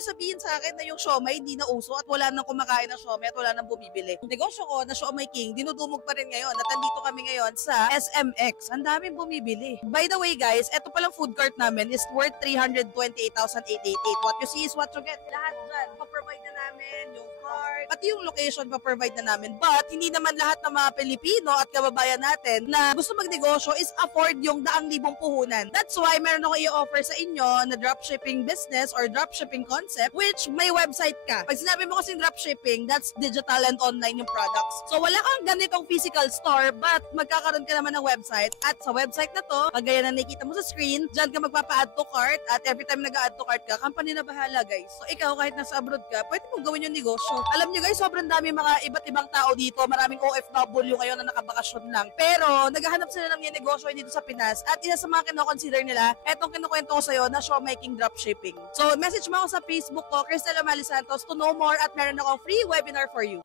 niyo sabihin sa akin na yung siomai hindi na uso at wala nang kumakain ng siomai at wala nang bumibili. Yung negosyo ko na Siomai King, dinudumog pa rin ngayon at nandito kami ngayon sa SMX. Ang daming bumibili. By the way guys, eto palang food cart namin is worth 328,888. What you see is what you get. Lahat dyan, pa-provide na namin yung cart, pati yung location pa-provide na namin. But hindi naman lahat ng mga Pilipino at kababayan natin na gusto magnegosyo is afford yung daang libong puhunan. That's why meron ako i-offer sa inyo na dropshipping business or dropshipping concept which may website ka. Pag sinabi mo kasing dropshipping, that's digital and online yung products. So wala kang ganitong physical store but magkakaroon ka naman ng website at sa website na to, kagaya na nakikita mo sa screen, dyan ka magpapa-add to cart at every time nag-add to cart ka, company na bahala guys. So ikaw kahit nasa abroad ka, pwede mong gawin yung negosyo. Alam nyo guys, sobrang dami mga iba't ibang tao dito, maraming OFW ngayon na nakabakasyon lang. Pero naghahanap sila ng negosyo dito sa Pinas at isa sa mga kinoconsider nila, etong kinukwento ko sa'yo na Siomai King dropshipping. So message mo ako sa Facebook ko, Cristel Amali Santos, to know more at meron akong free webinar for you.